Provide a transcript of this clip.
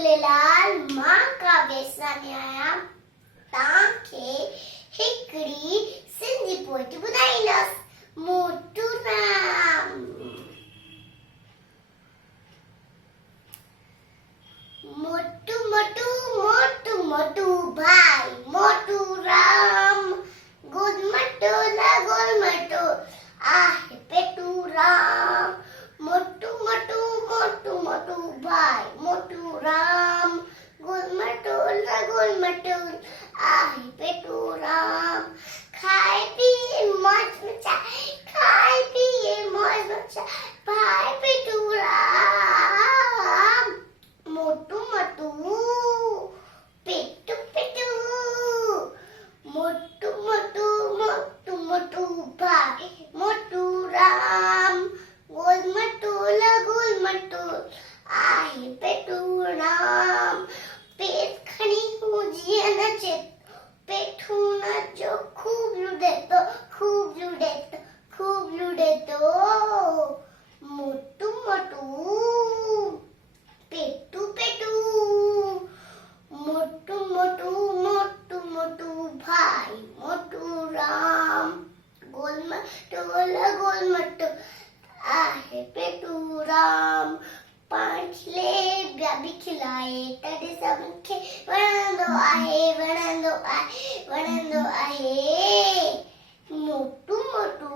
झूलेलाल मां काव्य सान्याया तव्हांखे हिकिड़ी सिंधी पोइट्री ॿुधाईंदसि। मोटू राम। मोटू मोटू मोटू मोटू भाई मोटू राम, गोल मटोला गोल मटो आहे पेटू राम। मोटू मोटू मोटू मोटू भाई मोटू राम, गोल मटोला आहे पेटू राम। खाए पिए मौज मचाए, खाए पिए मौज मचाए भाई पेटू राम। मोटू मोटू पेटू पेटू, मोटू मोटू मोटू मोटू भाई मोटू राम, गोल मटोला आहे पेटू राम। पेट खणी हुजी नचे, पेटू नचो खूब लुडेतो, खूब लुडेतो, खूब लुडेतो। मोटू मोटू पेटू पेटू, मोटू मोटू मोटू मोटू भाई मोटू राम, गोल मटोला आहे पेटू राम। पांचले ॿिया बि खिलाए तॾहिं सभिनि खे वणंदो आहे, वणंदो आहे, वणंदो आहे। मोटू मोटू